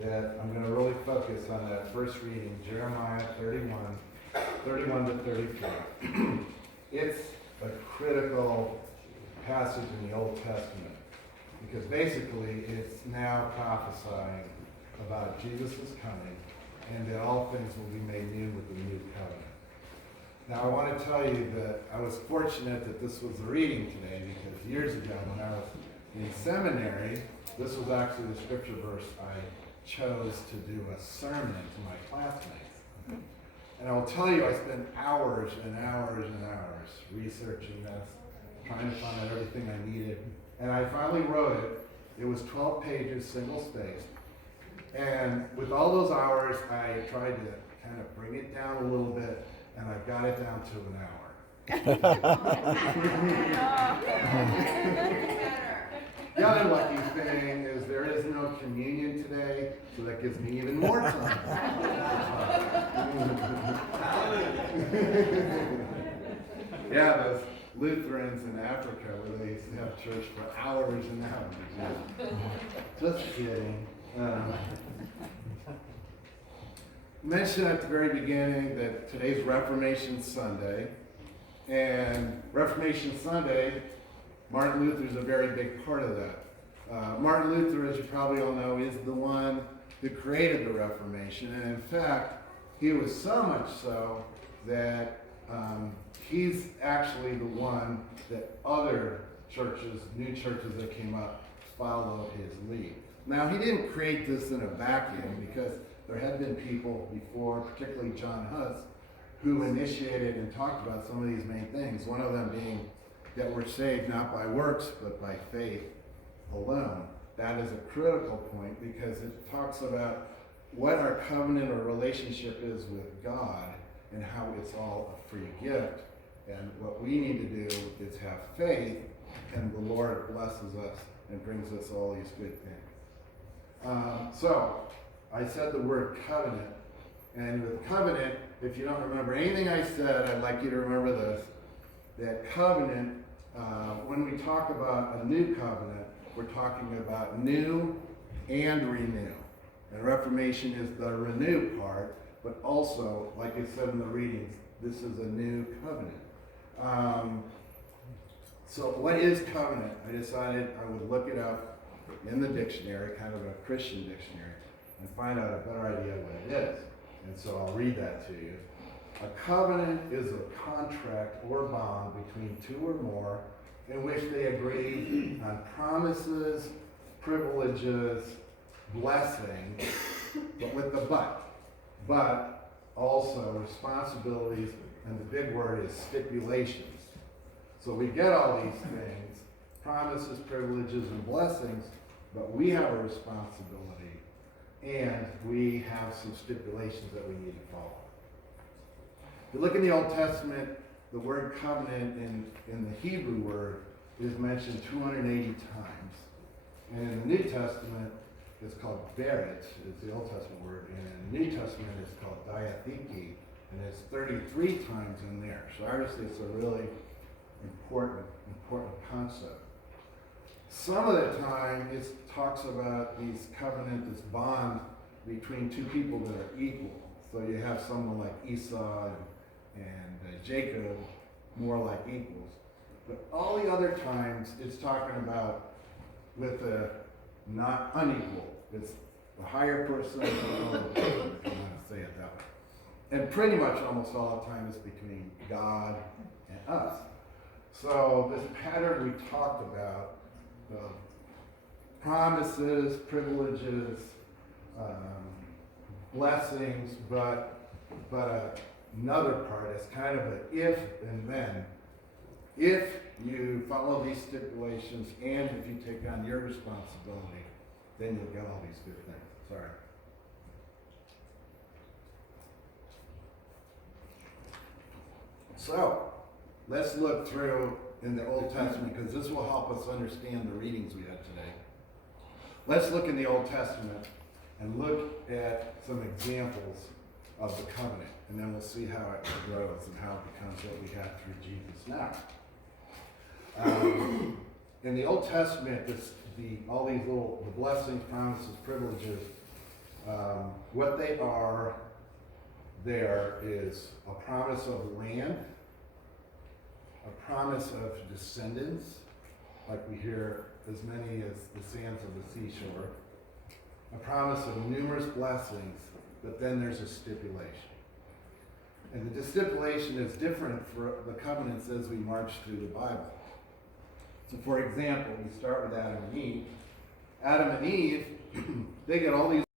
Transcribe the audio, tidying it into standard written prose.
that I'm going to really focus on that first reading, Jeremiah 31 to 33. It's a critical passage in the Old Testament because basically it's now prophesying about Jesus' coming and that all things will be made new with the new covenant. Now I want to tell you that I was fortunate that this was the reading today because years ago when I was in seminary, this was actually the scripture verse I chose to do a sermon to my classmates. And I will tell you, I spent hours and hours and hours researching this, trying to find out everything I needed. And I finally wrote it. It was 12 pages, single-spaced. And with all those hours, I tried to kind of bring it down a little bit, and I got it down to an hour. The other lucky thing is there is no communion today, so that gives me even more time. Yeah, those Lutherans in Africa where they used to have church for hours and hours. Just kidding. Mentioned at the very beginning that today's Reformation Sunday, and Reformation Sunday, Martin Luther is a very big part of that. Martin Luther, as you probably all know, is the one who created the Reformation, and in fact, he was so much so that he's actually the one that other churches, new churches that came up, followed his lead. Now, he didn't create this in a vacuum because there had been people before, particularly John Huss, who initiated and talked about some of these main things, one of them being that we're saved not by works, but by faith alone. That is a critical point because it talks about what our covenant or relationship is with God and how it's all a free gift. And what we need to do is have faith, and the Lord blesses us and brings us all these good things. So, I said the word covenant, and with covenant, if you don't remember anything I said, I'd like you to remember this, that covenant, when we talk about a new covenant, we're talking about new and renew. And Reformation is the renew part, but also, like I said in the readings, this is a new covenant. So what is covenant? I decided I would look it up in the dictionary, kind of a Christian dictionary, and find out a better idea of what it is. And so I'll read that to you. A covenant is a contract or bond between two or more in which they agree on promises, privileges, blessings, but with the but also responsibilities, and the big word is stipulations. So we get all these things, promises, privileges, and blessings, but we have a responsibility, and we have some stipulations that we need to follow. If you look in the Old Testament, the word covenant in the Hebrew word is mentioned 280 times. And in the New Testament, it's called berit, it's the Old Testament word, and in the New Testament it's called diatheke, and it's 33 times in there. So obviously it's a really important concept. Some of the time it talks about these covenant, this bond between two people that are equal. So you have someone like Esau and Jacob, more like equals. But all the other times it's talking about with a not unequal. It's the higher person and the lower person, if you want to say it that way. And pretty much almost all the time it's between God and us. So this pattern we talked about, promises, privileges, blessings, but another part is kind of an if and then. If you follow these stipulations and if you take on your responsibility, then you'll get all these good things. Sorry. So, let's look through in the Old Testament because this will help us understand the readings we had today. Let's look in the Old Testament and look at some examples of the covenant, and then we'll see how it grows and how it becomes what we have through Jesus now. In the Old Testament, all these little the blessings, promises, privileges, What they are there is a promise of land, a promise of descendants, like we hear as many as the sands of the seashore, a promise of numerous blessings, but then there's a stipulation. And the stipulation is different for the covenants as we march through the Bible. So for example, we start with Adam and Eve. Adam and Eve, they get all these